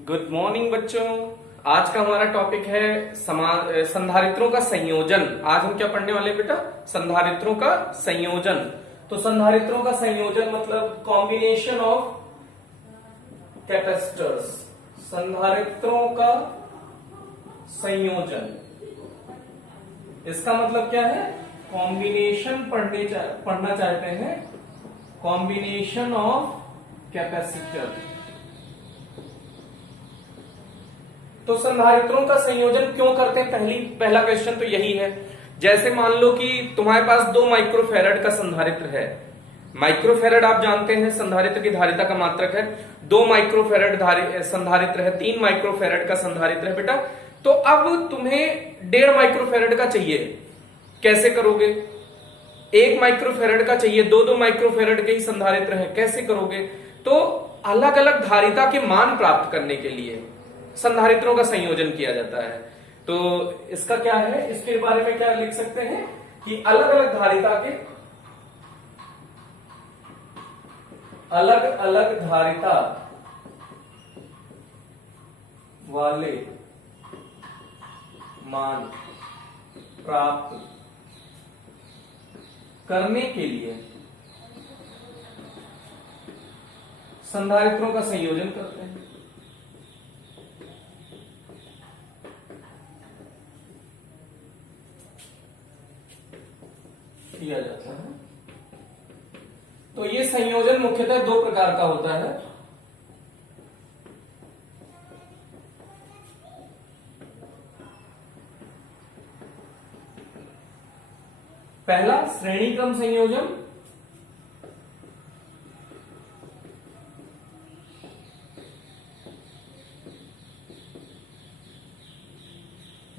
Good morning बच्चों। आज का हमारा टॉपिक है संधारित्रों का संयोजन। आज हम क्या पढ़ने वाले हैं बेटा? संधारित्रों का संयोजन। तो संधारित्रों का संयोजन मतलब कॉम्बिनेशन ऑफ कैपेसिटर्स। संधारित्रों का संयोजन, इसका मतलब क्या है? कॉम्बिनेशन पढ़ना चाहते हैं, कॉम्बिनेशन ऑफ कैपेसिटर। तो संधारित्रों का संयोजन क्यों करते हैं? पहला क्वेश्चन तो यही है। जैसे मान लो कि तुम्हारे पास 2 माइक्रोफेरेड का संधारित्र है। माइक्रोफेरेड आप जानते हैं संधारित्र की धारिता का मात्रक है। 2 माइक्रोफेरेड संधारित्र है, 3 माइक्रोफेरेड का संधारित्र है बेटा। तो अब तुम्हें 1.5 माइक्रोफेरेड का चाहिए, कैसे करोगे? 1 माइक्रोफेरेड का चाहिए, 2 माइक्रोफेरेड के ही संधारित्र है, कैसे करोगे? तो अलग अलग धारिता के मान प्राप्त करने के लिए संधारित्रों का संयोजन किया जाता है। तो इसका क्या है, इसके बारे में क्या लिख सकते हैं कि अलग अलग धारिता के अलग अलग धारिता वाले मान प्राप्त करने के लिए संधारित्रों का संयोजन करते हैं। किया जाता है। तो ये संयोजन मुख्यतः 2 प्रकार का होता है। पहला श्रेणी क्रम संयोजन,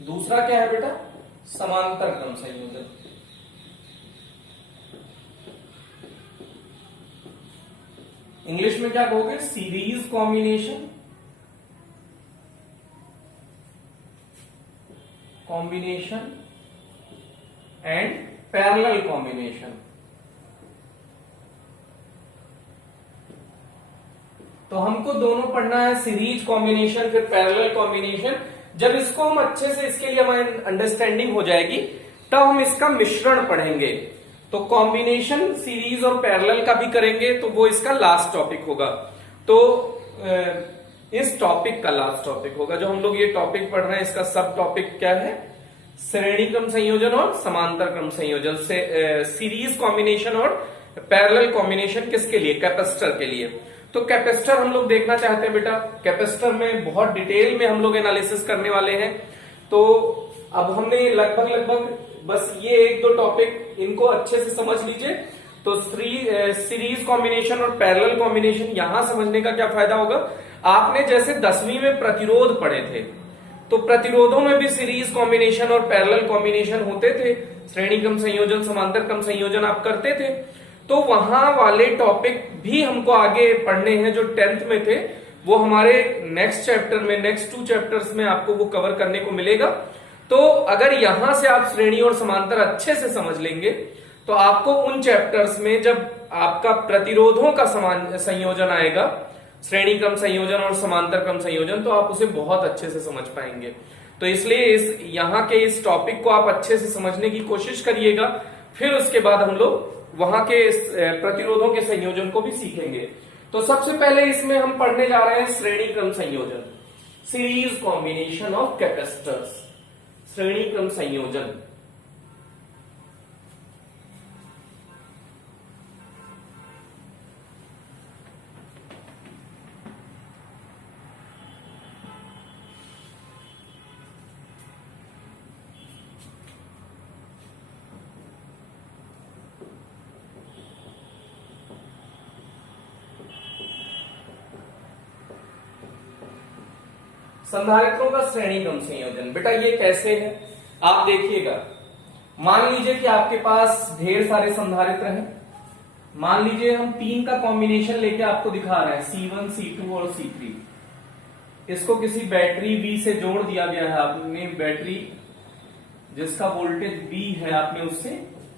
दूसरा क्या है बेटा? समांतर क्रम संयोजन। इंग्लिश में क्या कहोगे? Series combination, and parallel combination. तो हमको दोनों पढ़ना है, सीरीज कॉम्बिनेशन फिर पैरेलल कॉम्बिनेशन। जब इसको हम अच्छे से, इसके लिए हमारी अंडरस्टैंडिंग हो जाएगी, तब हम इसका मिश्रण पढ़ेंगे। तो कॉम्बिनेशन सीरीज और पैरेलल का भी करेंगे, तो वो इसका लास्ट टॉपिक होगा। तो इस टॉपिक का लास्ट टॉपिक होगा। जो हम लोग ये टॉपिक पढ़ रहे हैं, इसका सब टॉपिक क्या है? श्रेणी क्रम संयोजन और समांतर क्रम संयोजन से सीरीज कॉम्बिनेशन और पैरेलल कॉम्बिनेशन। किसके लिए? कैपेसिटर के लिए। तो कैपेसिटर हम लोग देखना चाहते हैं बेटा। कैपेसिटर में बहुत डिटेल में हम लोग एनालिसिस करने वाले हैं। तो अब हमने लगभग बस ये 1-2 टॉपिक इनको अच्छे से समझ लीजिए। तो सीरीज कॉम्बिनेशन और पैरेलल कॉम्बिनेशन यहां समझने का क्या फायदा होगा? आपने जैसे 10वीं में प्रतिरोध पढ़े थे, तो प्रतिरोधों में भी सीरीज कॉम्बिनेशन और पैरेलल कॉम्बिनेशन होते थे। श्रेणी क्रम संयोजन, समांतर क्रम संयोजन आप करते थे। तो वहां वाले टॉपिक भी हमको आगे पढ़ने हैं जो 10th में थे। वो हमारे नेक्स्ट चैप्टर में, नेक्स्ट 2 चैप्टर्स में आपको वो कवर करने को मिलेगा। तो अगर यहां से आप श्रेणी और समांतर अच्छे से समझ लेंगे, तो आपको उन चैप्टर्स में जब आपका प्रतिरोधों का संयोजन आएगा, श्रेणी क्रम संयोजन और समांतर क्रम संयोजन, तो आप उसे बहुत अच्छे से समझ पाएंगे। तो इसलिए यहाँ के इस टॉपिक को आप अच्छे से समझने की कोशिश करिएगा। फिर उसके बाद हम लोग वहां के प्रतिरोधों के संयोजन को भी सीखेंगे। तो सबसे पहले इसमें हम पढ़ने जा रहे हैं श्रेणी क्रम संयोजन, सीरीज कॉम्बिनेशन ऑफ कैपेसिटर्स। श्रेणी क्रम संयोजन। संधारित्रों का श्रेणी क्रम संयोजन बेटा ये कैसे है? आप देखिएगा। मान लीजिए कि आपके पास ढेर सारे संधारित्र हैं। मान लीजिए हम 3 का कॉम्बिनेशन लेके आपको दिखा रहे हैं, C1, C2 और C3। इसको किसी बैटरी V से जोड़ दिया गया है। आपने बैटरी जिसका वोल्टेज V है, आपने उससे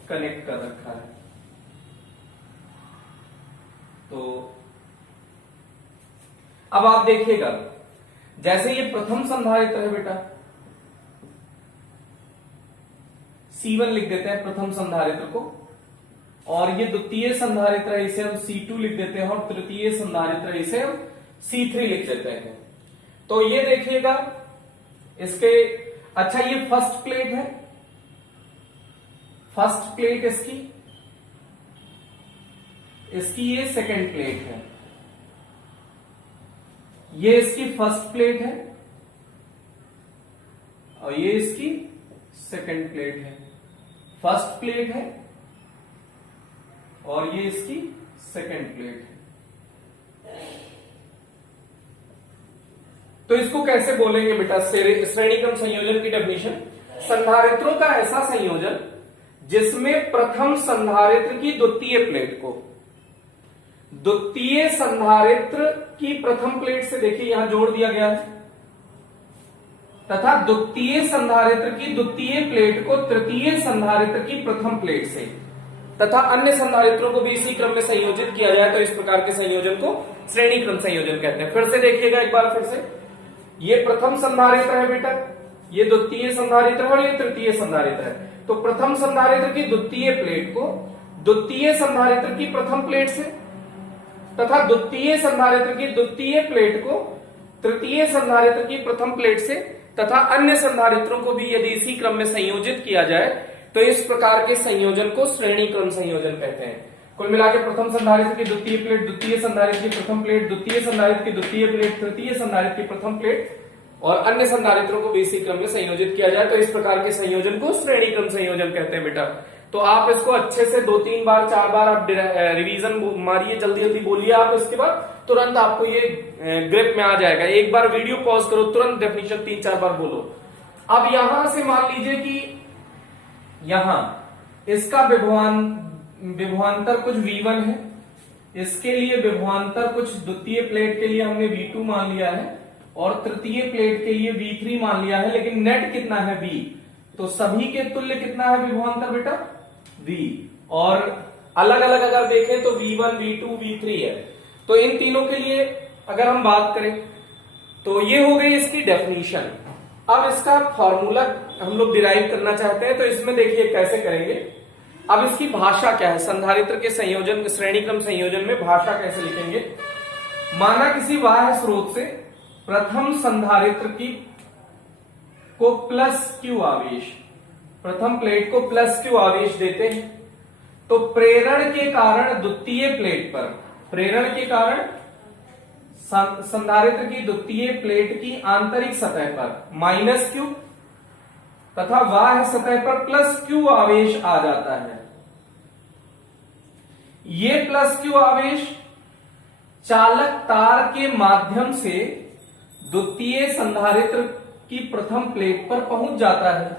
कनेक्ट कर रखा है। तो अब आप देखिएगा, जैसे ये प्रथम संधारित्र है बेटा, C1 लिख देते हैं प्रथम संधारित्र को, और ये द्वितीय संधारित्र है, इसे हम C2 लिख देते हैं, और तृतीय संधारित्र इसे हम C3 लिख देते हैं। तो ये देखिएगा इसके, अच्छा ये फर्स्ट प्लेट है, फर्स्ट प्लेट इसकी ये सेकंड प्लेट है, ये इसकी फर्स्ट प्लेट है और ये इसकी सेकंड प्लेट है। फर्स्ट प्लेट है और ये इसकी सेकंड प्लेट है। तो इसको कैसे बोलेंगे बेटा, श्रेणी क्रम संयोजन की डेफिनेशन, संधारित्रों का ऐसा संयोजन जिसमें प्रथम संधारित्र की द्वितीय प्लेट को द्वितीय संधारित्र की प्रथम प्लेट से, देखिए यहां जोड़ दिया गया है, तथा द्वितीय संधारित्र की द्वितीय प्लेट को तृतीय संधारित्र की प्रथम प्लेट से तथा अन्य संधारित्रों को भी इसी क्रम में संयोजित किया जाए तो इस प्रकार के संयोजन को श्रेणी क्रम संयोजन कहते हैं। फिर से देखिएगा एक बार फिर से, ये प्रथम संधारित्र है बेटा, ये द्वितीय संधारित्र और ये तृतीय संधारित्र है। तो प्रथम संधारित्र की द्वितीय प्लेट को द्वितीय संधारित्र की प्रथम प्लेट से तथा द्वितीय संधारित्र की द्वितीय प्लेट को तृतीय संधारित्र की प्रथम प्लेट से तथा अन्य संधारित्रों को भी यदि इसी क्रम में संयोजित किया जाए तो इस प्रकार के संयोजन को श्रेणी क्रम संयोजन कहते हैं। कुल मिलाकर प्रथम संधारित्र की द्वितीय प्लेट, द्वितीय संधारित्र की प्रथम प्लेट, द्वितीय संधारित्र की द्वितीय प्लेट, तृतीय संधारित्र की प्रथम प्लेट और अन्य संधारित्रों को भी इसी क्रम में संयोजित किया जाए तो इस प्रकार के संयोजन को श्रेणी क्रम संयोजन कहते हैं बेटा। तो आप इसको अच्छे से 2-3 बार 4 बार आप रिवीजन मारिए, जल्दी जल्दी बोलिए आप, इसके बाद तुरंत आपको ये ग्रिप में आ जाएगा। एक बार वीडियो पॉज करो, तुरंत डेफिनेशन 3-4 बार बोलो। अब यहां से मान लीजिए कि यहां इसका विभवांतर कुछ V1 है, इसके लिए विभवांतर कुछ द्वितीय प्लेट के लिए हमने V2 मान लिया है और तृतीय प्लेट के लिए V3 मान लिया है, लेकिन नेट कितना है V, तो सभी के तुल्य कितना है विभवांतर बेटा V, और अलग अलग अगर देखें तो V1, V2, V3 है। तो इन तीनों के लिए अगर हम बात करें तो ये हो गई इसकी डेफिनेशन। अब इसका फॉर्मूला हम लोग डिराइव करना चाहते हैं तो इसमें देखिए कैसे करेंगे। अब इसकी भाषा क्या है, संधारित्र के संयोजन, श्रेणी क्रम संयोजन में भाषा कैसे लिखेंगे। माना किसी बाह्य स्रोत से प्रथम संधारित्र की को +q आवेश, प्रथम प्लेट को +q आवेश देते हैं तो प्रेरण के कारण द्वितीय प्लेट पर, प्रेरण के कारण संधारित्र की द्वितीय प्लेट की आंतरिक सतह पर -q तथा बाह्य सतह पर +q आवेश आ जाता है। ये +q आवेश चालक तार के माध्यम से द्वितीय संधारित्र की प्रथम प्लेट पर पहुंच जाता है।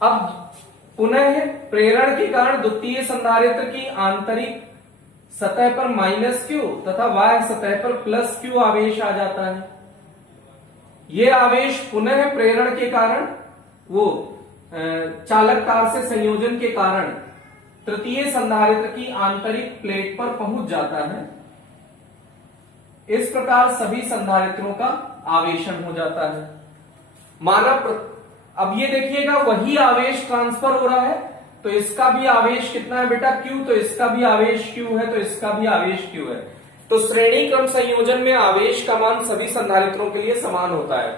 अब पुनः प्रेरण के कारण द्वितीय संधारित्र की आंतरिक सतह पर -q तथा बाह्य सतह पर +q आवेश आ जाता है। ये आवेश पुनः प्रेरण के कारण, वो चालक तार से संयोजन के कारण तृतीय संधारित्र की आंतरिक प्लेट पर पहुंच जाता है। इस प्रकार सभी संधारित्रों का आवेशन हो जाता है। माना अब ये देखिएगा वही आवेश ट्रांसफर हो रहा है तो इसका भी आवेश कितना है बेटा Q, तो इसका भी आवेश Q है, तो इसका भी आवेश Q है। तो श्रेणी क्रम संयोजन में आवेश का मान सभी संधारित्रों के लिए समान होता है।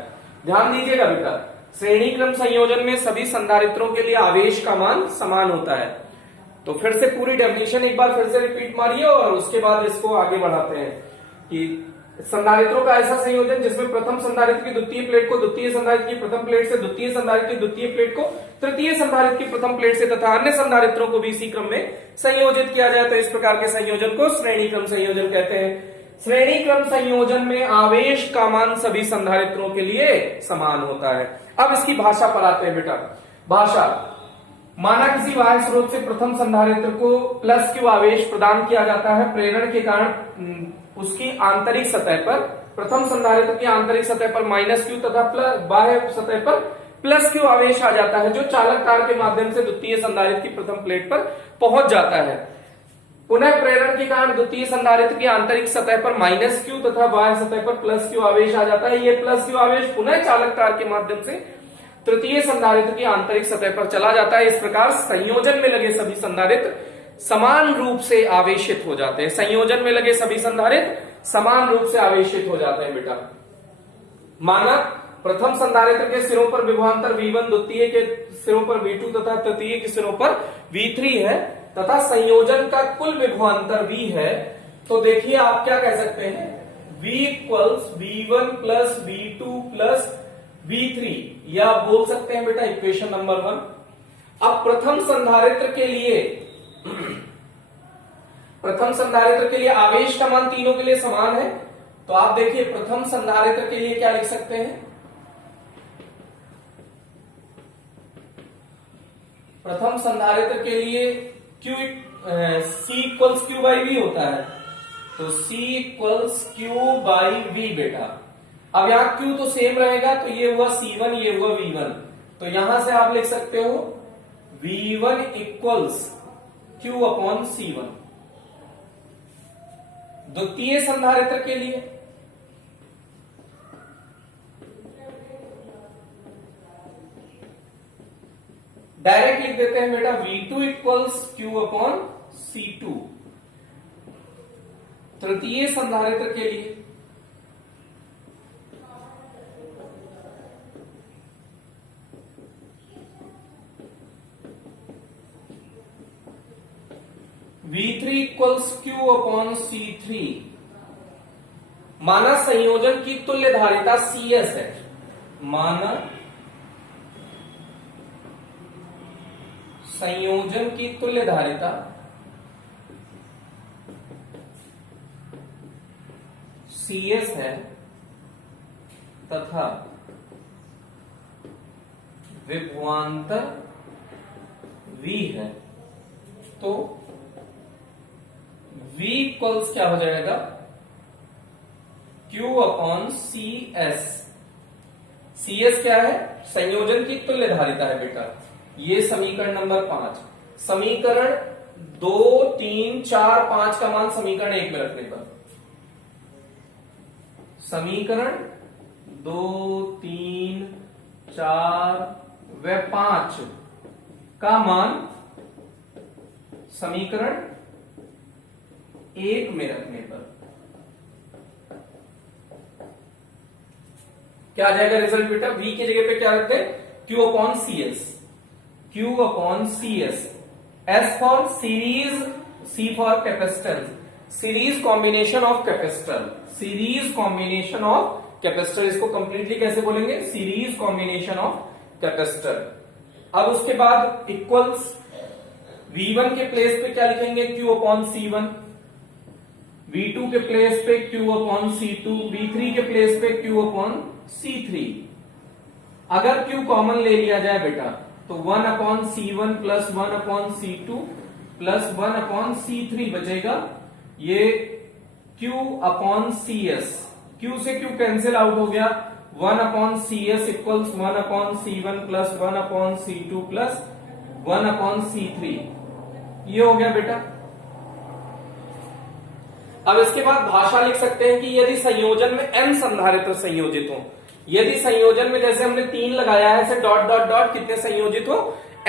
ध्यान दीजिएगा बेटा, श्रेणी क्रम संयोजन में सभी संधारित्रों के लिए आवेश का मान समान होता है। तो फिर से पूरी डेफिनेशन एक बार फिर से रिपीट मारिए और उसके बाद इसको आगे बढ़ाते हैं कि संधारित्रों का ऐसा संयोजन जिसमें प्रथम संधारित्र की द्वितीय प्लेट को द्वितीय संधारित्र की प्रथम प्लेट से, द्वितीय संधारित्र की द्वितीय प्लेट को तृतीय संधारित्र की प्रथम प्लेट से तथा अन्य संधारित्रों को भी इसी क्रम में संयोजित किया जाए तो इस प्रकार के संयोजन को श्रेणी क्रम संयोजन कहते हैं। श्रेणी क्रम संयोजन में आवेश का मान सभी संधारित्रों के लिए समान होता है। अब इसकी भाषा पर आते हैं बेटा। भाषा, माना किसी बाह्य स्रोत से प्रथम संधारित्र को +q आवेश प्रदान किया जाता है, प्रेरण के कारण उसकी आंतरिक सतह पर, प्रथम संधारित्र की आंतरिक सतह पर -q तथा बाह्य सतह पर +q आवेश आ जाता है जो चालक तार के माध्यम से द्वितीय संधारित्र की प्रथम प्लेट पर पहुंच जाता है। पुनः प्रेरण के कारण द्वितीय संधारित्र की आंतरिक सतह पर -q तथा बाह्य सतह पर +q आवेश आ जाता है। ये +q आवेश पुनः चालक तार के माध्यम से तृतीय संधारित्र की आंतरिक सतह पर चला जाता है। इस प्रकार संयोजन में लगे सभी संधारित्र समान रूप से आवेशित हो जाते हैं। संयोजन में लगे सभी संधारित्र समान रूप से आवेशित हो जाते हैं बेटा। माना प्रथम संधारित्र के सिरों पर विभवांतर V1, द्वितीय के सिरों पर V2 तथा तृतीय के सिरों पर V3 है तथा संयोजन का कुल विभवांतर V है। तो देखिए आप क्या कह सकते हैं, V equals V1 plus V2 plus V3, या आप बोल सकते हैं बेटा इक्वेशन नंबर 1। अब प्रथम संधारित्र के लिए आवेश का मान तीनों के लिए समान है। तो आप देखिए प्रथम संधारित्र के लिए क्या लिख सकते हैं, प्रथम संधारित्र के लिए C equals Q by V होता है। तो C equals Q by V बेटा। अब यहां Q तो सेम रहेगा, तो ये हुआ C1, ये हुआ V1। तो यहां से आप लिख सकते हो V1 equals Q upon C1। द्वितीय संधारित्र के लिए डायरेक्ट लिख देते हैं बेटा V2 equals Q upon C2। तृतीय संधारित्र के लिए V3 equals Q upon C3। माना संयोजन की तुल्य धारिता CS है, माना संयोजन की तुल्य धारिता CS है तथा विभवांतर V है। तो V इक्वल्स क्या हो जाएगा, Q अपॉन CS। CS क्या है, संयोजन की तुल्य धारिता है बेटा। ये समीकरण नंबर 5। समीकरण 2, 3, 4, 5 का मान समीकरण 1 में रखने पर, समीकरण 2, 3, 4 व 5 का मान समीकरण 1 में रखने पर क्या आ जाएगा रिजल्ट बेटा। V की जगह पे क्या रखते हैं, Q upon CS, Q upon CS। S for series, C for capacitance, series combination of capacitor, series combination of capacitor. इसको कंप्लीटली कैसे बोलेंगे, सीरीज कॉम्बिनेशन ऑफ कैपेसिटर। अब उसके बाद इक्वल्स V1 के प्लेस पे क्या लिखेंगे, Q अपॉन C1, V2 के प्लेस पे Q अपॉन C2, V3 के प्लेस पे Q अपॉन C3। अगर Q कॉमन ले लिया जाए बेटा तो 1 upon C1 plus 1 upon C2 plus 1 upon C3 बचेगा। ये Q अपॉन CS, Q से Q कैंसिल आउट हो गया। 1 upon CS equals 1 upon C1 plus 1 upon C2 plus 1 upon C3। ये हो गया बेटा। अब इसके बाद भाषा लिख सकते हैं कि यदि संयोजन में n संधारित्र संयोजित हो, यदि संयोजन में जैसे हमने 3 लगाया है, ऐसे डॉट डॉट डॉट कितने संयोजित हो,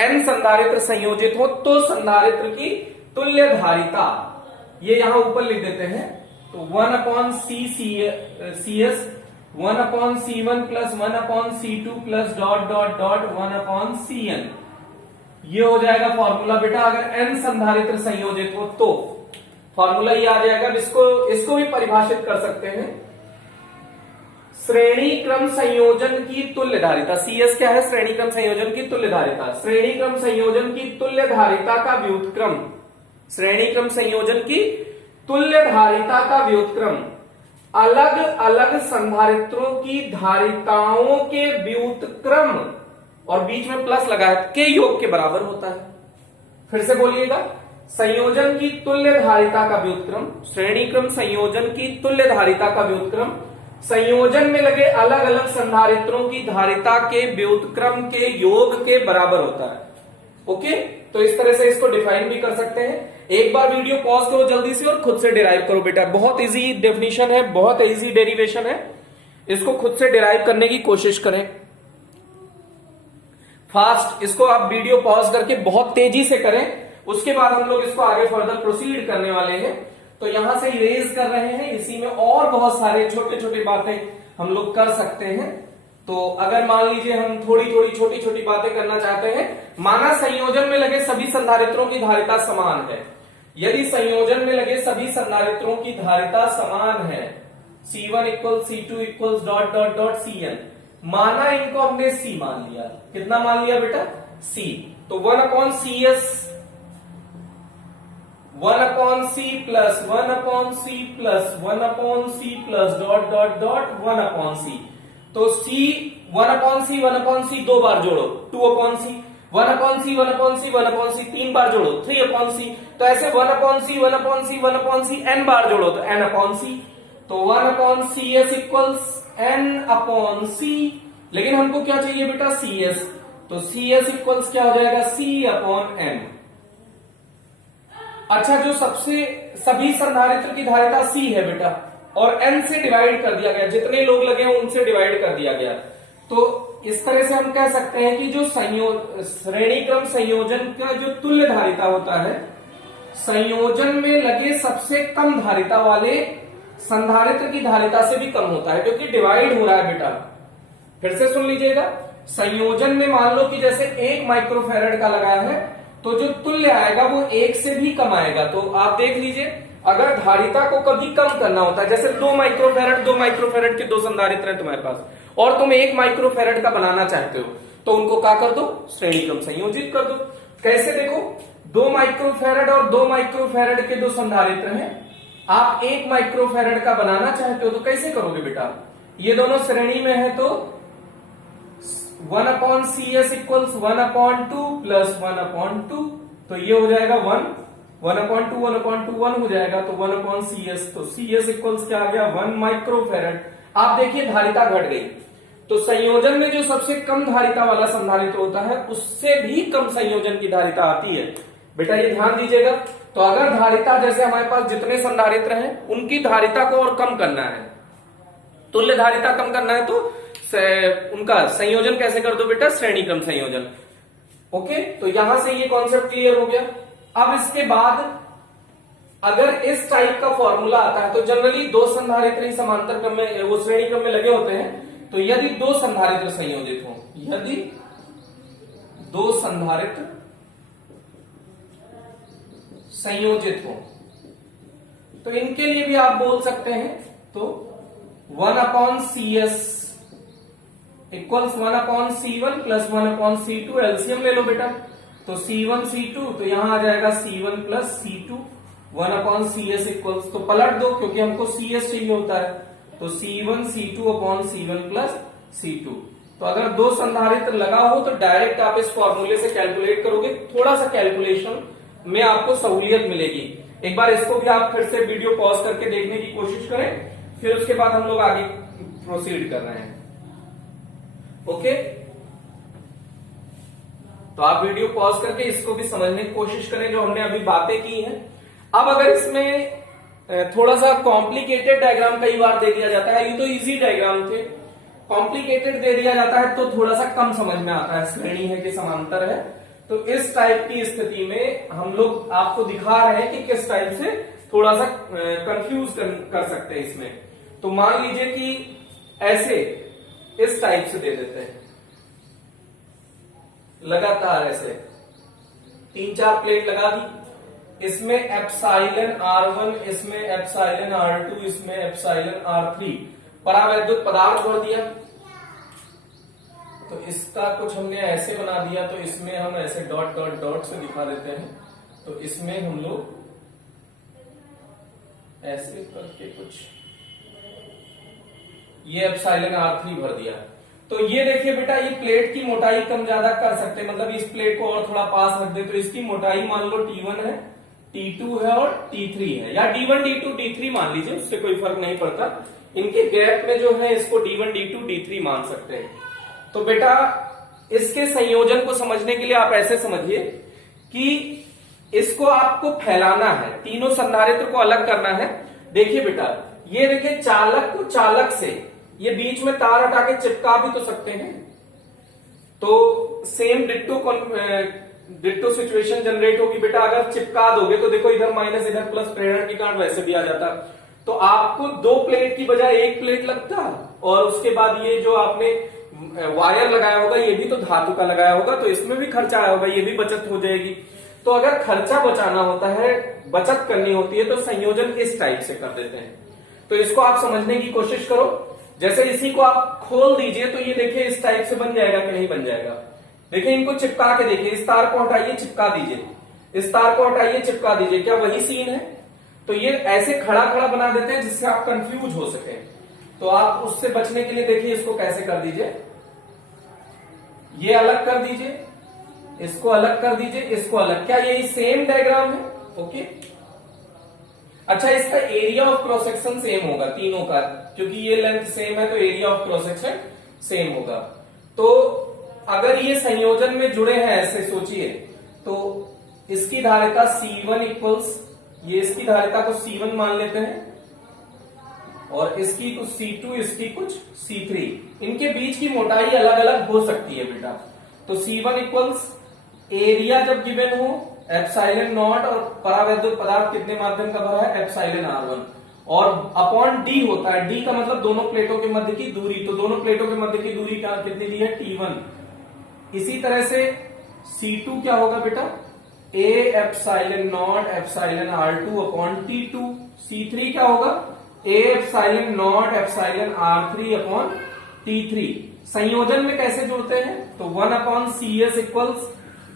n संधारित्र संयोजित हो, तो संधारित्र की तुल्य धारिता ये यहां ऊपर लिख देते हैं। तो 1 upon CS, 1 upon C1 plus 1 upon C2 plus dot dot dot 1 upon CN। ये हो जाएगा फॉर्मूला बेटा। अगर n संधारित्र संयोजित हो तो फॉर्मूला ये आ जाएगा। इसको भी परिभाषित कर सकते हैं, श्रेणी क्रम संयोजन की तुल्य धारिता। CS क्या है, श्रेणी क्रम संयोजन की तुल्य धारिता। श्रेणी क्रम संयोजन की तुल्य धारिता का व्युत्क्रम, श्रेणी क्रम संयोजन की तुल्य धारिता का व्युत्क्रम अलग अलग संधारित्रों की धारिताओं के व्युत्क्रम और बीच में प्लस लगा है के योग के बराबर होता है। फिर से बोलिएगा, संयोजन की तुल्य धारिता का व्युत्क्रम, श्रेणी क्रम संयोजन की तुल्य धारिता का व्युत्क्रम संयोजन में लगे अलग अलग संधारित्रों की धारिता के व्युत्क्रम के योग के बराबर होता है। ओके, तो इस तरह से इसको डिफाइन भी कर सकते हैं। एक बार वीडियो पॉज करो जल्दी से और खुद से डिराइव करो बेटा, बहुत इजी डेफिनेशन है, बहुत इजी डेरिवेशन है, इसको खुद से डिराइव करने की कोशिश करें फास्ट। इसको आप वीडियो पॉज करके बहुत तेजी से करें, उसके बाद हम लोग इसको आगे फर्दर प्रोसीड करने वाले हैं। तो यहां से इरेज कर रहे हैं, इसी में और बहुत सारे छोटे छोटे बातें हम लोग कर सकते हैं। तो अगर मान लीजिए हम थोड़ी थोड़ी छोटी छोटी बातें करना चाहते हैं, माना संयोजन में लगे सभी संधारित्रों की धारिता समान है। यदि संयोजन में लगे सभी संधारित्रों की धारिता समान है, C1 equal C2 equal dot dot dot Cn, माना इनको हमने C मान लिया। कितना मान लिया बेटा? C। तो 1/CS 1/C plus 1/C plus 1/C plus dot dot dot 1/C। तो C 1/C 1/C दो बार जोड़ो 2/C, 1/C 1/C 1/C तीन बार जोड़ो 3/C। तो ऐसे 1/C 1/C 1/C n बार जोड़ो तो n/C। तो 1/CS इक्वल्स n/C। लेकिन हमको क्या चाहिए बेटा? CS। तो CS इक्वल्स क्या हो जाएगा? C/n। अच्छा, जो सभी संधारित्र की धारिता C है बेटा, और n से डिवाइड कर दिया गया, जितने लोग लगे हैं उनसे डिवाइड कर दिया गया। तो इस तरह से हम कह सकते हैं कि जो श्रेणी क्रम संयोजन का जो तुल्य धारिता होता है, संयोजन में लगे सबसे कम धारिता वाले संधारित्र की धारिता से भी कम होता है, क्योंकि डिवाइड हो रहा है बेटा। फिर से सुन लीजिएगा, संयोजन में मान लो कि जैसे 1 माइक्रोफैरड का लगाया है, तो जो तुल्य आएगा वो 1 से भी कम आएगा। तो आप देख लीजिए, अगर धारिता को कभी कम करना होता है, जैसे 2 माइक्रोफैरड के दो संधारित्र हैं तुम्हारे पास, और तुम 1 माइक्रोफैरड का बनाना चाहते हो, तो उनको क्या कर दो? श्रेणी क्रम संयोजित कर दो। कैसे? देखो, 2 माइक्रोफैरड और 2 माइक्रोफैरड के दो संधारित्र हैं, आप 1 माइक्रोफैरड का बनाना चाहते हो, तो कैसे करोगे बेटा? ये दोनों श्रेणी में है, तो 1/CS इक्वल्स 1/2 प्लस 1/2। तो ये हो जाएगा 1/2 1/2 हो जाएगा, तो 1/CS। तो CS इक्वल्स क्या आ गया? 1 माइक्रोफैरड। आप देखिए धारिता घट गई, तो संयोजन में जो सबसे कम धारिता वाला संधारित्र होता है, उससे भी कम संयोजन की धारिता आती है बेटा, ये ध्यान दीजिएगा। तो अगर धारिता, जैसे हमारे पास जितने संधारित्र हैं उनकी धारिता को और कम करना है, तुल्य धारिता कम करना है, तो उनका संयोजन कैसे कर दो बेटा? श्रेणी क्रम संयोजन। ओके, तो यहां से ये कॉन्सेप्ट क्लियर हो गया। अब इसके बाद अगर इस टाइप का फॉर्मूला आता है, तो जनरली दो संधारित्र ही समांतर क्रम में, वो श्रेणी क्रम में लगे होते हैं। तो यदि दो संधारित्र संयोजित हो, यदि दो संधारित्र संयोजित हो, तो इनके लिए भी आप बोल सकते हैं, तो 1/CS equals 1/C1 plus 1/C2, LCM ले लो बेटा। तो C1 C2, तो यहां आ जाएगा C1 plus C2 1/CS equals, तो पलट दो क्योंकि हमको CS चाहिए होता है, तो C1 C2/C1 प्लस C2। तो अगर दो संधारित्र लगा हो तो डायरेक्ट आप इस फॉर्मूले से कैलकुलेट करोगे, थोड़ा सा कैलकुलेशन में आपको सहूलियत मिलेगी। एक बार इसको भी आप फिर से वीडियो पॉज करके देखने की कोशिश करें, फिर उसके बाद हम लोग आगे प्रोसीड कर रहे हैं। ओके, तो आप वीडियो पॉज करके इसको भी समझने की कोशिश करें जो हमने अभी बातें की हैं। अब अगर इसमें थोड़ा सा कॉम्प्लिकेटेड डायग्राम कई बार दे दिया जाता है, ये तो इजी डायग्राम थे, कॉम्प्लिकेटेड दे दिया जाता है तो थोड़ा सा कम समझ में आता है, श्रेणी है कि समांतर है। तो इस टाइप की स्थिति में हम लोग आपको दिखा रहे हैं कि किस टाइप से थोड़ा सा कंफ्यूज कर सकते हैं इसमें। तो मान लीजिए कि ऐसे इस टाइप से दे देते हैं, लगातार ऐसे 3-4 प्लेट लगा दी, इसमें एप्सिलॉन R1, इसमें एप्सिलॉन R2, इसमें एप्सिलॉन R3 परावैद्युत पदार्थ भर दिया। तो इसका कुछ हमने ऐसे बना दिया, तो इसमें हम ऐसे डॉट डॉट डॉट से दिखा देते हैं। तो इसमें हम लोग ऐसे करके कुछ ये एप्सिलॉन R3 भर दिया। तो ये देखिए बेटा, ये प्लेट की मोटाई कम ज्यादा कर सकते हैं, मतलब इस प्लेट को और थोड़ा पास रख दे तो इसकी मोटाई मान लो T1 है, T2 है और T3 है, या D1 D2 D3 मान लीजिए, उससे कोई फर्क नहीं पड़ता। इनके गैप में जो है इसको D1 D2 D3 मान सकते हैं। तो बेटा इसके संयोजन को समझने के लिए आप ऐसे समझिए कि इसको आपको फैलाना है, तीनों संधारित्र को अलग करना है। देखिए बेटा, ये देखिए चालक को चालक से ये बीच में तार हटा के चिपका भी तो सकते हैं, तो सेम डिट्टो सिचुएशन जनरेट होगी बेटा। अगर चिपका दोगे तो देखो इधर माइनस इधर प्लस, प्रेरण की गांठ वैसे भी आ जाता। तो आपको 2 प्लेट की बजाय 1 प्लेट लगता, और उसके बाद ये जो आपने वायर लगाया होगा ये भी तो धातु का लगाया होगा, तो इसमें भी खर्चा आया होगा, ये भी बचत हो जाएगी। तो अगर खर्चा बचाना होता है, बचत करनी होती है, तो संयोजन इस टाइप से कर देते हैं। तो इसको आप समझने की कोशिश करो। जैसे इसी को आप खोल दीजिए तो ये देखिए इस टाइप से बन जाएगा कि नहीं बन जाएगा। देखिए इनको चिपका के देखिए, इस तार को हटाइए चिपका दीजिए, इस तार को हटाइए चिपका दीजिए, क्या वही सीन है? तो ये ऐसे खड़ा खड़ा बना देते हैं जिससे आप कंफ्यूज हो सके। तो आप उससे बचने के लिए देखिए इसको कैसे कर दीजिए, ये अलग कर दीजिए, इसको अलग कर दीजिए, इसको अलग। क्या यही सेम डायग्राम है? ओके। अच्छा, इसका area of cross section same होगा तीनों का, क्योंकि ये लेंथ सेम है तो area of cross section same होगा। तो अगर ये संयोजन में जुड़े हैं ऐसे सोचिए, तो इसकी धारिता C1 इक्वल्स, ये इसकी धारिता को C1 मान लेते हैं, और इसकी कुछ C2, इसकी कुछ C3। इनके बीच की मोटाई अलग अलग हो सकती है बेटा। तो C1 इक्वल्स एरिया जब गिवन हो एप्सिलॉन नॉट, और परावैद्युत पदार्थ कितने माध्यम का भरा है? एप्सिलॉन R1, और अपॉन D होता है। D का मतलब दोनों प्लेटों के मध्य की दूरी, तो दोनों प्लेटों के मध्य की दूरी कितनी दी है? T1। इसी तरह से C2 क्या होगा बेटा? A epsilon not epsilon R2 upon T2। C3 क्या होगा? A epsilon not epsilon R3 upon T3। संयोजन में कैसे जुड़ते हैं? तो 1 upon CS equals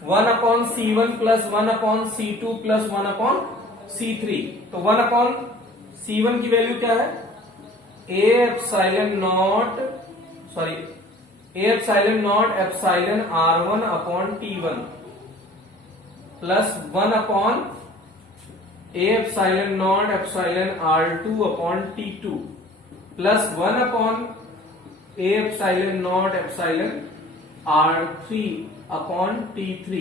1 upon C1 plus 1 upon C2 plus 1 upon C3। तो 1 अपॉन C1 की वैल्यू क्या है? A epsilon not epsilon R1 upon T1 plus 1 upon A epsilon not epsilon R2 upon T2 plus 1 upon A epsilon not epsilon R3 upon T3।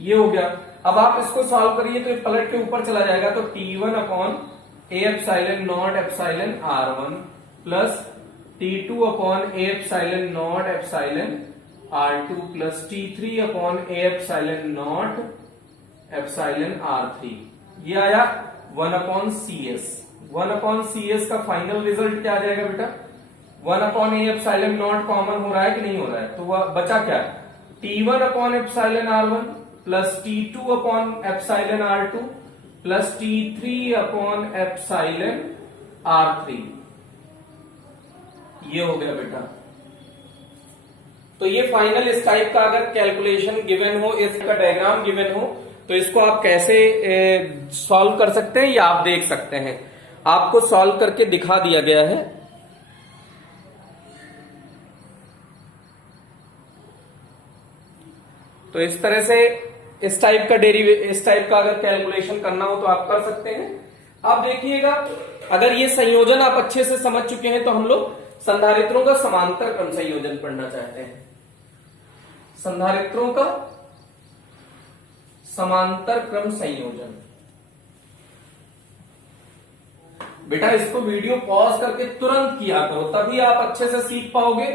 ये हो गया। अब आप इसको सॉल्व करिए तो पलट के ऊपर चला जाएगा, तो T1 upon A epsilon not epsilon R1 plus T2 upon A epsilon not epsilon R2 plus T3 upon A epsilon not epsilon R3। ये आया 1 अपॉन CS। 1 अपॉन CS का फाइनल रिजल्ट क्या आ जाएगा बेटा? 1 upon A epsilon not common हो रहा है कि नहीं हो रहा है? तो वह बचा क्या? T1 upon epsilon R1 plus T2 upon epsilon R2 plus T3 upon epsilon R3। ये हो गया बेटा। तो ये फाइनल इस टाइप का अगर कैलकुलेशन गिवन हो, इसका डायग्राम गिवन हो, तो इसको आप कैसे सॉल्व कर सकते हैं या आप देख सकते हैं। आपको सॉल्व करके दिखा दिया गया है। तो इस तरह से इस टाइप का अगर कैलकुलेशन करना हो तो आप कर सकते हैं। अब देखिएगा, अगर ये संयोजन आप अच्छे से समझ चुके हैं तो हम लोग संधारित्रों का समांतर क्रम संयोजन पढ़ना चाहते हैं। संधारित्रों का समांतर क्रम संयोजन। बेटा इसको वीडियो पॉज करके तुरंत किया करो, तभी आप अच्छे से सीख पाओगे।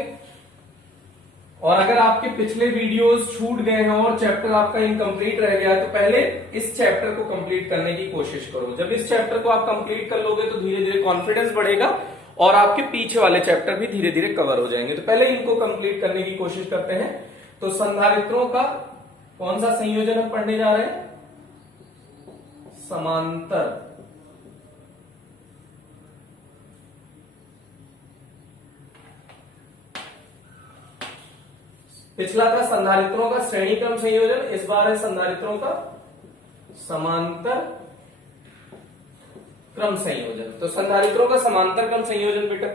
और अगर आपके पिछले वीडियोस छूट गए हैं और चैप्टर आपका इनकम्प्लीट रह गया है, तो पहले इस चैप्टर को कंप्लीट करने की कोशिश करो। जब इस चैप्टर को आप कंप्लीट कर लोगे तो धीरे धीरे कॉन्फिडेंस बढ़ेगा और आपके पीछे वाले चैप्टर भी धीरे धीरे कवर हो जाएंगे। तो पहले इनको कंप्लीट करने की कोशिश करते हैं। तो संधारित्रों का कौन सा संयोजन हम पढ़ने जा रहे हैं? समांतर। पिछला था संधारित्रों का श्रेणी क्रम संयोजन, इस बार है संधारित्रों का समांतर क्रम संयोजन। तो संधारित्रों का समांतर क्रम संयोजन बेटा,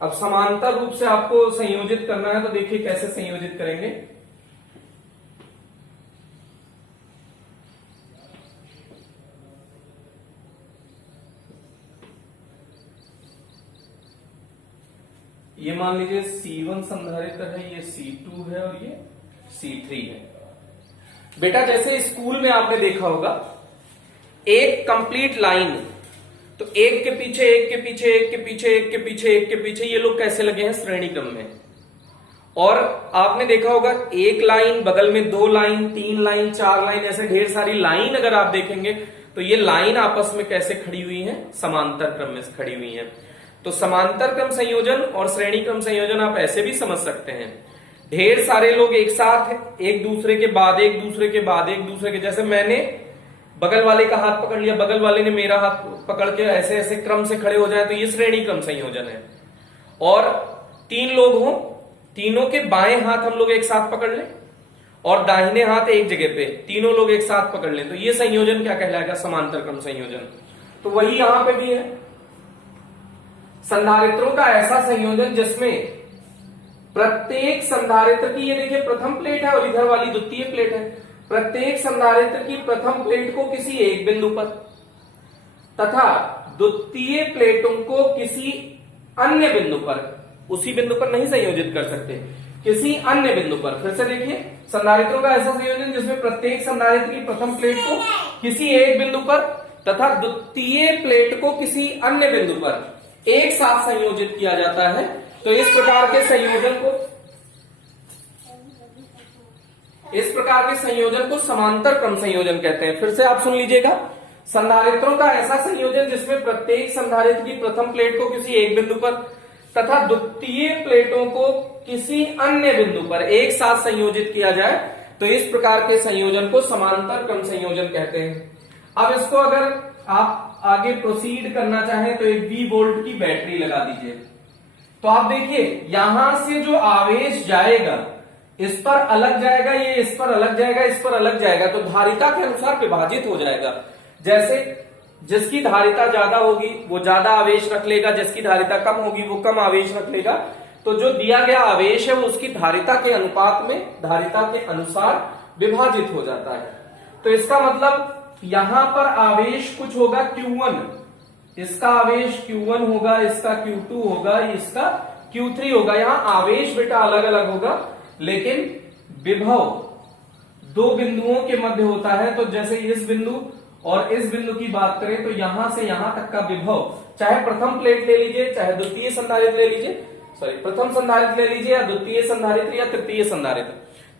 अब समांतर रूप से आपको संयोजित करना है, तो देखिए कैसे संयोजित करेंगे। ये मान लीजिए C1 संधारित्र है, ये C2 है और ये C3 है। बेटा जैसे स्कूल में आपने देखा होगा एक कंप्लीट लाइन, तो एक के पीछे एक के पीछे एक के पीछे एक के पीछे एक के पीछे ये लोग कैसे लगे हैं श्रेणी क्रम में। और आपने देखा होगा एक लाइन, बगल में 2 लाइन, 3 लाइन, 4 लाइन, ऐसे ढेर सारी लाइन अगर आप देखेंगे तो ये लाइन आपस में कैसे खड़ी हुई है, समांतर क्रम में खड़ी हुई है। तो समांतर क्रम संयोजन और श्रेणी क्रम संयोजन आप ऐसे भी समझ सकते हैं, ढेर सारे लोग एक साथ एक दूसरे के बाद एक दूसरे के बाद एक दूसरे के, जैसे मैंने बगल वाले का हाथ पकड़ लिया, बगल वाले ने मेरा हाथ पकड़ के ऐसे ऐसे क्रम से खड़े हो जाए तो ये श्रेणी क्रम संयोजन है। और 3 लोग हों, तीनों के बाएं हाथ हम लोग एक साथ पकड़ लें और दाहिने हाथ एक जगह पे, तीनों लोग एक साथ पकड़ लें, तो ये संयोजन क्या कहलाएगा, समांतर क्रम संयोजन। तो वही यहां पे भी है, संधारित्रों का ऐसा संयोजन जिसमें प्रत्येक संधारित्र की, ये देखिए प्रथम प्लेट है और इधर वाली द्वितीय प्लेट है, प्रत्येक संधारित्र की प्रथम प्लेट को किसी एक बिंदु पर तथा द्वितीय प्लेटों को किसी अन्य बिंदु पर, उसी बिंदु पर नहीं संयोजित कर सकते, किसी अन्य बिंदु पर। फिर से देखिए, संधारित्रों का ऐसा संयोजन जिसमें प्रत्येक संधारित्र की प्रथम प्लेट को किसी एक बिंदु पर तथा द्वितीय प्लेट को किसी अन्य बिंदु पर एक साथ संयोजित किया जाता है। तो इस प्रकार के संयोजन को समांतर क्रम संयोजन कहते हैं। फिर से आप सुन लीजिएगा, संधारित्रों का ऐसा संयोजन जिसमें प्रत्येक संधारित्र की प्रथम प्लेट को किसी एक बिंदु पर तथा द्वितीय प्लेटों को किसी अन्य बिंदु पर एक साथ संयोजित किया जाए, तो इस प्रकार के संयोजन को समांतर क्रम संयोजन कहते हैं। अब इसको अगर आप आगे प्रोसीड करना चाहें तो एक 20 वोल्ट की बैटरी लगा दीजिए, तो आप देखिए यहां से जो आवेश जाएगा इस पर अलग जाएगा, ये इस पर अलग जाएगा, इस पर अलग जाएगा, तो धारिता के अनुसार विभाजित हो जाएगा। जैसे जिसकी धारिता ज्यादा होगी वो ज्यादा आवेश रख लेगा, जिसकी धारिता कम होगी वो कम आवेश रख लेगा। तो जो दिया गया आवेश है वो उसकी धारिता के अनुपात में, धारिता के अनुसार विभाजित हो जाता है। तो इसका मतलब यहां पर आवेश कुछ होगा Q1, इसका आवेश Q1 होगा, इसका Q2 होगा, इसका Q3 होगा। यहां आवेश बेटा अलग अलग होगा, लेकिन विभव 2 बिंदुओं के मध्य होता है। तो जैसे इस बिंदु और इस बिंदु की बात करें तो यहां से यहां तक का विभव, चाहे प्रथम प्लेट ले लीजिए, चाहे द्वितीय संधारित्र ले लीजिए, सॉरी प्रथम संधारित्र ले लीजिए या द्वितीय संधारित्र या तृतीय संधारित्र,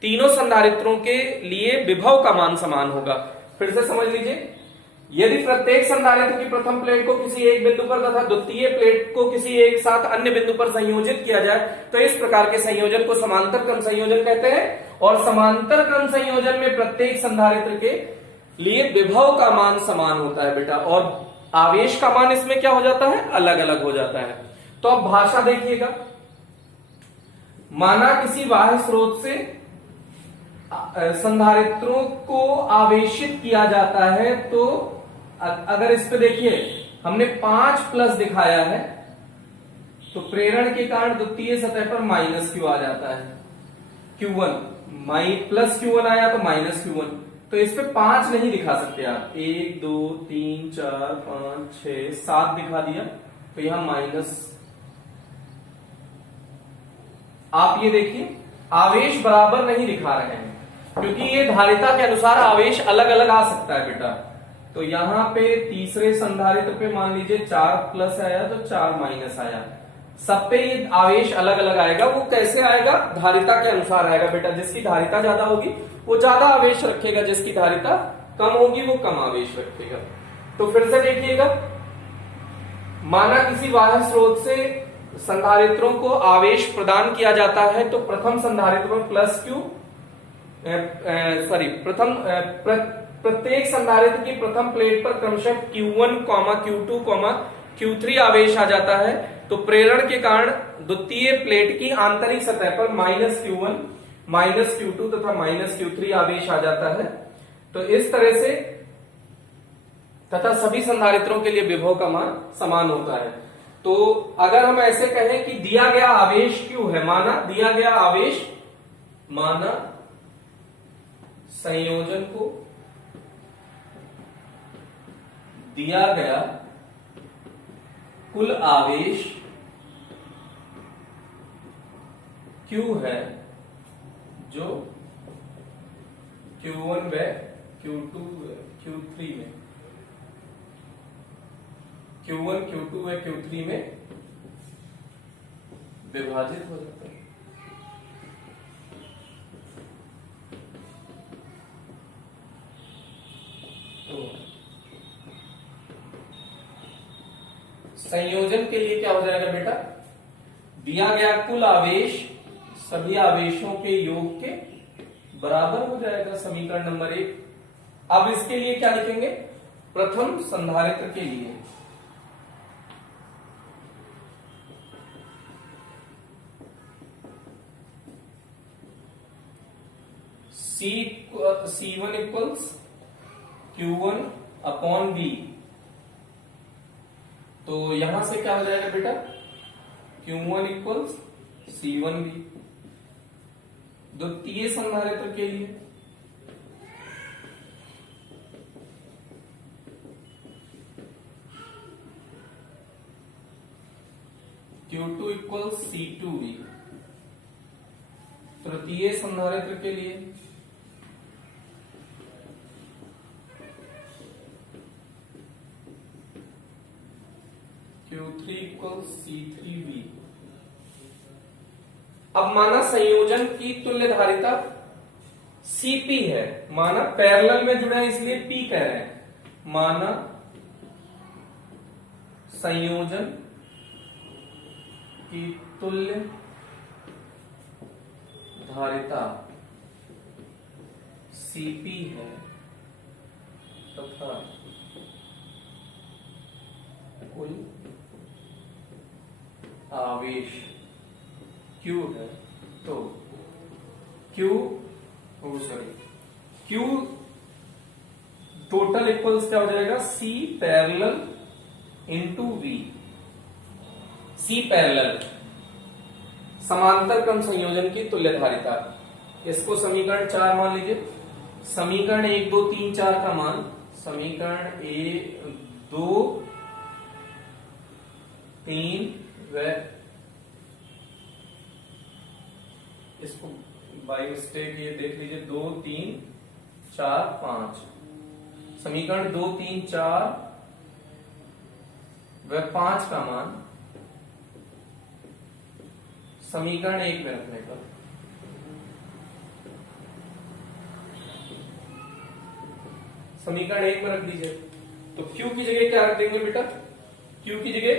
तीनों संधारित्रों के लिए विभव का मान समान होगा। फिर से समझ लीजिए, यदि प्रत्येक संधारित्र की प्रथम प्लेट को किसी एक बिंदु पर तथा द्वितीय प्लेट को किसी एक साथ अन्य बिंदु पर संयोजित किया जाए तो इस प्रकार के संयोजन को समांतर क्रम संयोजन कहते हैं। और समांतर क्रम संयोजन में प्रत्येक संधारित्र के लिए विभव का मान समान होता है बेटा, और आवेश का मान इसमें क्या हो जाता है, अलग अलग हो जाता है। तो अब भाषा देखिएगा, माना किसी बाह्य स्रोत से संधारित्रों को आवेशित किया जाता है, तो अगर इस पे देखिए हमने 5 प्लस दिखाया है तो प्रेरण के कारण द्वितीय सतह पर माइनस Q आ जाता है, Q1 प्लस Q1 आया तो माइनस Q1। तो इस पे 5 नहीं दिखा सकते आप, 1 2 3 4 5 6 7 दिखा दिया, तो यहां माइनस। आप ये देखिए आवेश बराबर नहीं दिखा रहे हैं क्योंकि ये धारिता के अनुसार आवेश अलग अलग आ सकता है बेटा। तो यहां पे तीसरे संधारित्र पे मान लीजिए 4 प्लस आया तो 4 माइनस आया, सब पे ये आवेश अलग अलग आएगा। वो कैसे आएगा, धारिता के अनुसार आएगा बेटा। जिसकी धारिता ज्यादा होगी वो ज्यादा आवेश रखेगा, जिसकी धारिता कम होगी वो कम आवेश रखेगा। तो फिर से देखिएगा, माना किसी बाह्य स्रोत से संधारित्रों को आवेश प्रदान किया जाता है तो प्रथम संधारित्र पर प्लस Q, प्रत्येक संधारित्र की प्रथम प्लेट पर क्रमशः Q1, Q2, Q3 आवेश आ जाता है। तो प्रेरण के कारण द्वितीय प्लेट की आंतरिक सतह पर माइनस Q1, माइनस Q2 तथा माइनस Q3 आवेश आ जाता है। तो इस तरह से तथा सभी संधारित्रों के लिए विभव का मान समान होता है। तो अगर हम ऐसे कहें कि दिया गया आवेश Q है, माना दिया गया आवेश, माना संयोजन को दिया गया कुल आवेश Q है जो Q1 व Q2 Q3 में, Q1 Q2 व Q3 में विभाजित हो जाता है। तो संयोजन के लिए क्या हो जाएगा बेटा, दिया गया कुल आवेश सभी आवेशों के योग के बराबर हो जाएगा, समीकरण नंबर 1। अब इसके लिए क्या लिखेंगे, प्रथम संधारित्र के लिए C1 equals Q1 upon V। तो यहां से क्या हो जाएगा बेटा, Q1 इक्वल्स C1V। द्वितीय संधारित्र के लिए Q2 इक्वल्स C2V। तृतीय संधारित्र के लिए Q3 इक्वल्स C3V। अब माना संयोजन की तुल्य धारिता Cp है, माना पैरेलल में जुड़ा है इसलिए P कह रहे हैं, माना संयोजन की तुल्य धारिता Cp है तथा कुल आवेश Q है, तो Q टोटल इक्वल्स क्या हो जाएगा, C parallel into V। C parallel समांतर क्रम संयोजन की तुल्य धारिता, इसको समीकरण 4 मान लीजिए। समीकरण 1 2 3 4 का मान, समीकरण 1 2 3 व इसको बाई मिस्टेक ये देख लीजिए 2 3 4 5, समीकरण 2 3 4 व 5 का मान समीकरण 1 में रखने का, समीकरण 1 में रख दीजिए। तो Q की जगह क्या रख देंगे बेटा, Q की जगह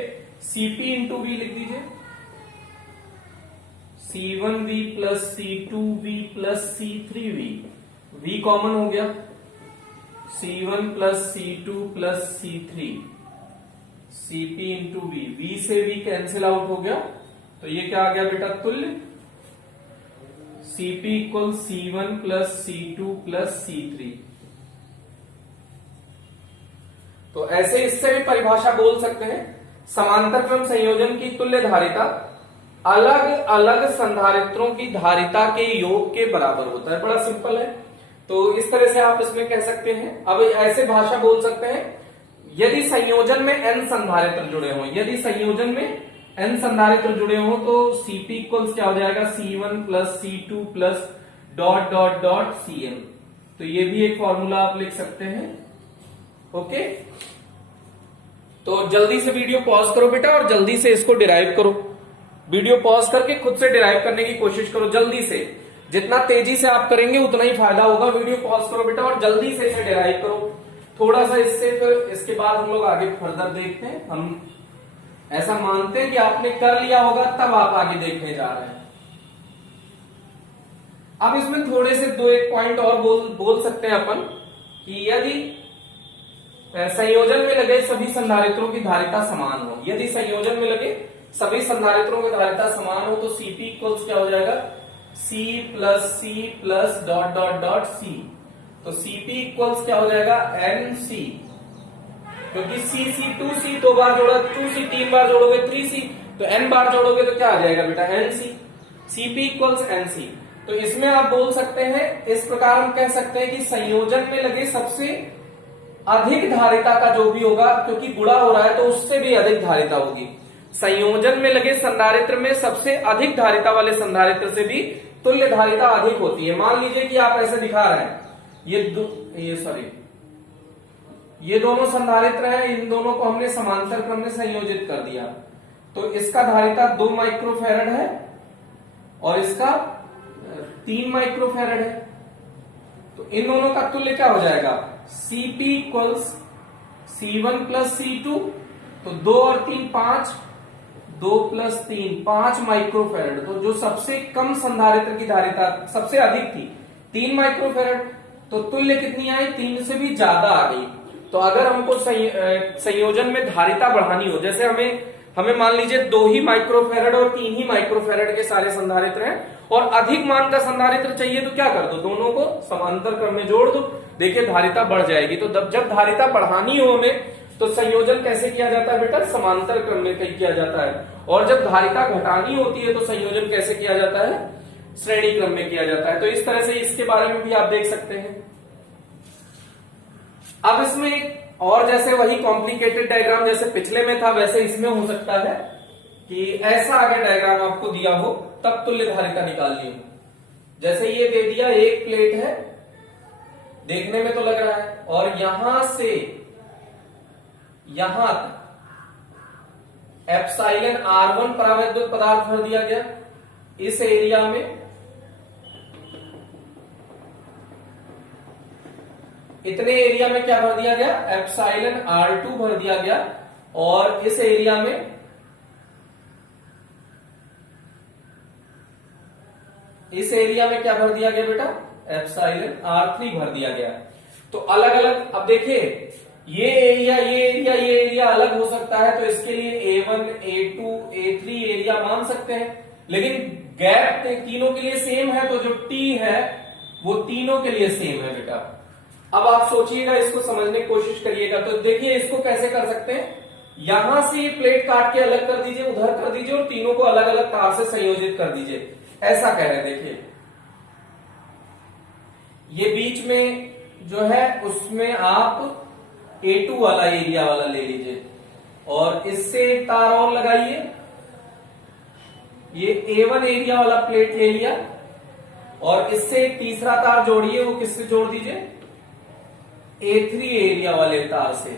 Cp इंटू V लिख दीजिए। C1V plus C2V plus C3V, V common हो गया, C1 plus C2 plus C3, Cp into V, V से V कैंसिल आउट हो गया, तो ये क्या आ गया बेटा, तुल्य Cp equal C1 plus C2 plus C3। तो ऐसे इससे भी परिभाषा बोल सकते हैं, समांतर क्रम संयोजन की तुल्य धारिता अलग अलग संधारित्रों की धारिता के योग के बराबर होता है। बड़ा सिंपल है, तो इस तरह से आप इसमें कह सकते हैं। अब ऐसे भाषा बोल सकते हैं, यदि संयोजन में n संधारित्र जुड़े हों, यदि संयोजन में n संधारित्र जुड़े हों तो Cp इक्वल्स क्या हो जाएगा, C1 plus C2 plus dot dot dot Cm। तो ये भी एक फॉर्मूला आप लिख सकते हैं। ओके, तो जल्दी से वीडियो पॉज करो बेटा और जल्दी से इसको डिराइव करो। वीडियो पॉज करके खुद से डिराइव करने की कोशिश करो जल्दी से, जितना तेजी से आप करेंगे उतना ही फायदा होगा। वीडियो पॉज करो बेटा और जल्दी से इसे डिराइव करो थोड़ा सा, इससे फिर इसके बाद हम लोग आगे फर्दर देखते हैं। हम ऐसा मानते हैं कि आपने कर लिया होगा तब आप आगे देखने जा रहे हैं। अब इसमें थोड़े से 2-1 पॉइंट और बोल सकते हैं अपन कि यदि संयोजन में लगे सभी संधारित्रों की धारिता समान हो, यदि संयोजन में लगे सभी संधारित्रों की धारिता समान हो तो Cp इक्वल्स क्या हो जाएगा, C plus dot dot dot C। तो Cp इक्वल्स क्या हो जाएगा, Nc, क्योंकि C 2C 2 बार जोड़ा, 2C 3 बार जोड़ोगे 3C, तो n बार जोड़ोगे तो क्या आ जाएगा बेटा, Nc। Cp equals Nc। तो इसमें आप बोल सकते हैं, इस प्रकार हम कह सकते हैं कि संयोजन में लगे सबसे अधिक धारिता का जो भी होगा, क्योंकि गुणा हो रहा है तो उससे भी अधिक धारिता होगी। संयोजन में लगे संधारित्र में सबसे अधिक धारिता वाले संधारित्र से भी तुल्य धारिता अधिक होती है। मान लीजिए कि आप ऐसे दिखा रहे हैं, ये दोनों संधारित्र हैं, इन दोनों को हमने समांतर क्रम में संयोजित कर दिया। तो इसका धारिता 2 माइक्रोफैरड है और इसका 3 माइक्रोफैरड है। तो इन दोनों का तुल्य क्या हो जाएगा? Cp equals C1 plus C2। तो 2 और 3 5, 2 प्लस 3 5 माइक्रोफैरड। तो जो सबसे कम संधारित्र की धारिता सबसे अधिक थी 3 माइक्रोफैरड, तो तुल्य कितनी आई? 3 से भी ज्यादा आ गई। तो अगर हमको संयोजन में धारिता बढ़ानी हो, जैसे हमें मान लीजिए 2 ही माइक्रोफैरड और 3 ही माइक्रोफैरड के सारे संधारित्र हैं और अधिक मान का संधारित्र चाहिए, तो क्या कर दो? दोनों को समांतर क्रम में जोड़ दो, देखिए धारिता बढ़ जाएगी। तो जब धारिता बढ़ानी हो हमें, तो संयोजन कैसे किया जाता है बेटा? समांतर क्रम में किया जाता है। और जब धारिता घटानी होती है तो संयोजन कैसे किया जाता है? श्रेणी क्रम में किया जाता है। तो इस तरह से इसके बारे में भी आप देख सकते हैं। अब इसमें और जैसे वही कॉम्प्लिकेटेड डायग्राम जैसे पिछले में था, वैसे इसमें हो सकता है कि ऐसा आगे डायग्राम आपको दिया हो, तब तुल्य धारिता निकालनी हो। जैसे ये दे दिया, एक प्लेट है, देखने में तो लग रहा है, और यहां से यहां एप्सिलॉन R1 परावैद्युत पदार्थ भर दिया गया। इस एरिया में इतने एरिया में क्या भर दिया गया? एप्सिलॉन R2 भर दिया गया। और इस एरिया में क्या भर दिया गया बेटा? एप्सिलॉन R3 भर दिया गया। तो अलग अलग, अब देखिए ये एरिया अलग हो सकता है, तो इसके लिए A1, A2, A3 एरिया मान सकते हैं, लेकिन गैप तीनों के लिए सेम है, तो जो T है वो तीनों के लिए सेम है बेटा। अब आप सोचिएगा, इसको समझने की कोशिश करिएगा। तो देखिए इसको कैसे कर सकते हैं? यहां से ये प्लेट काट के अलग कर दीजिए, उधर कर दीजिए, और तीनों को अलग अलग तार से संयोजित कर दीजिए। ऐसा कह रहे हैं, देखिए ये बीच में जो है उसमें आप A2 वाला एरिया वाला ले लीजिए, और इससे एक तार और लगाइए। ये A1 एरिया वाला प्लेट ले लिया, और इससे एक तीसरा तार जोड़िए। वो किससे जोड़ दीजिए? A3 एरिया वाले तार से।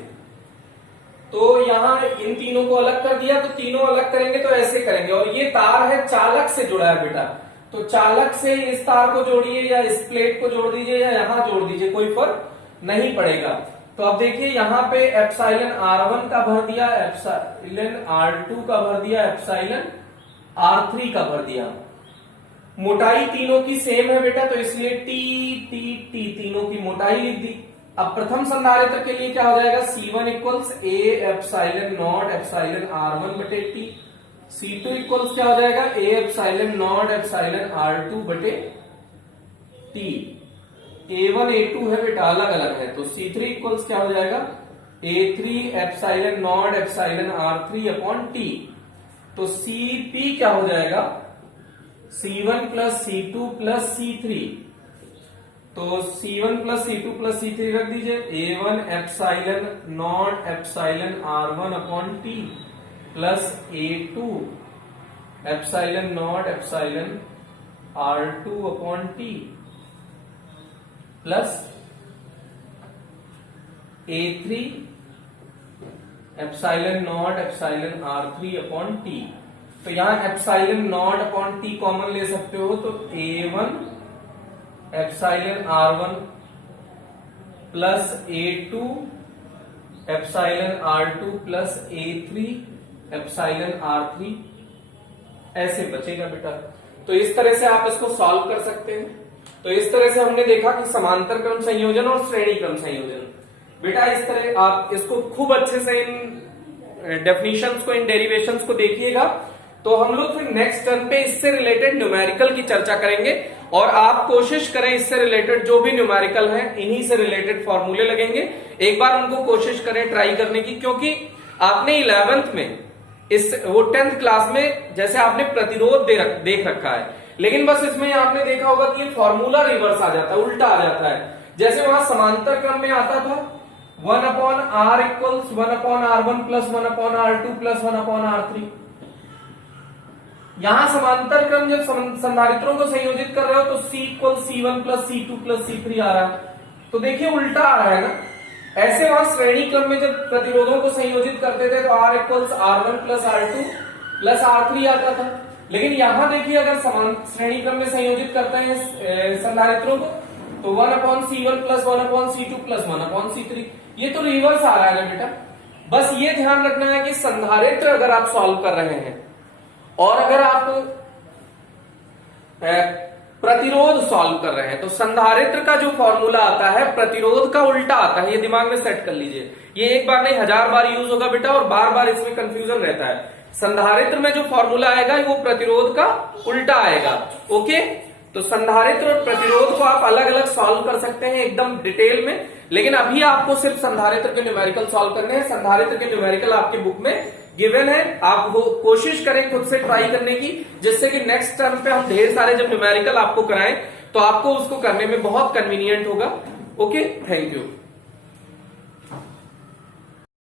तो यहां इन तीनों को अलग कर दिया, तो तीनों अलग करेंगे तो ऐसे करेंगे। और ये तार है चालक से जुड़ा है बेटा, तो चालक से इस तार को जोड़िए, या इस प्लेट को जोड़ दीजिए, या यहां जोड़ दीजिए, कोई फर्क नहीं पड़ेगा। तो अब देखिए यहां पे एप्सिलॉन R1 का भर दिया, एप्सिलॉन R2 का भर दिया, एप्सिलॉन R3 का भर दिया। मोटाई तीनों की सेम है बेटा, तो इसलिए T तीनों की मोटाई लिख दी। अब प्रथम संधारित्र के लिए क्या हो जाएगा? C1 equals A epsilon not epsilon R1 बटे T। C2 इक्वल्स क्या हो जाएगा? A epsilon not epsilon R2 बटे T। A1 A2 है बेटा, अलग अलग है, तो C3 इक्वल्स क्या हो जाएगा? A3 epsilon not epsilon R3 upon T। तो Cp क्या हो जाएगा? C1 plus C2 plus C3। तो C1 plus C2 plus C3 रख दीजिए। A1 epsilon not epsilon R1 upon T plus A2 epsilon not epsilon R2 upon T plus A3 epsilon not epsilon R3 upon T। तो यहां epsilon not upon T common ले सकते हो, तो A1 epsilon R1 plus A2 epsilon R2 plus A3 epsilon R3 ऐसे बचेगा बेटा। तो इस तरह से आप इसको सॉल्व कर सकते हैं। तो इस तरह से हमने देखा कि समांतर क्रम संयोजन और श्रेणी क्रम संयोजन। बेटा इस तरह आप इसको खूब अच्छे से इन डेफिनेशंस को, इन डेरिवेशंस को देखिएगा। तो हम लोग फिर नेक्स्ट टर्म पे इससे रिलेटेड न्यूमेरिकल की चर्चा करेंगे, और आप कोशिश करें इससे रिलेटेड जो भी न्यूमेरिकल है, इन्हीं से रिलेटेड फॉर्मूले लगेंगे, एक बार उनको कोशिश करें ट्राई करने की। क्योंकि आपने 11th में वो 10th क्लास में जैसे आपने प्रतिरोध देख रखा है, लेकिन बस इसमें आपने देखा होगा कि ये फॉर्मूला रिवर्स आ जाता है, उल्टा आ जाता है। जैसे वहां समांतर क्रम में आता था 1/R equals 1/R1 plus 1/R2 plus 1/R3। यहां समांतर क्रम जब संधारित्रों को संयोजित कर रहे हो तो C equal C1 plus C2 plus C3 आ रहा है। तो देखिए उल्टा आ रहा है ना। ऐसे वहां श्रेणी क्रम में जब प्रतिरोधों को संयोजित करते थे तो R equals R1 plus R2 plus R3 आता था, लेकिन यहां देखिए अगर समान श्रेणी क्रम में संयोजित करते हैं संधारित्रों को तो 1/C1 plus 1/C2 plus 1/C3, ये तो रिवर्स आ रहा है ना बेटा। बस ये ध्यान रखना है कि संधारित्र अगर आप सॉल्व कर रहे हैं और अगर आप प्रतिरोध सॉल्व कर रहे हैं तो संधारित्र का जो फॉर्मूला आता है प्रतिरोध का उल्टा आता है, ये दिमाग में सेट कर लीजिए। ये एक बार नहीं 1000 बार यूज होगा बेटा और बार बार इसमें कंफ्यूजन रहता है। संधारित्र में जो फॉर्मूला आएगा वो प्रतिरोध का उल्टा आएगा। ओके, तो संधारित्र और प्रतिरोध को आप अलग अलग सॉल्व कर सकते हैं एकदम डिटेल में, लेकिन अभी आपको सिर्फ संधारित्र के न्यूमेरिकल सॉल्व करने हैं। संधारित्र के न्यूमेरिकल आपके बुक में गिवन है, आप वो कोशिश करें खुद से ट्राई करने की, जिससे कि नेक्स्ट टर्म पे हम ढेर सारे जब न्यूमेरिकल आपको कराएं तो आपको उसको करने में बहुत कन्वीनियंट होगा। Okay, thank you.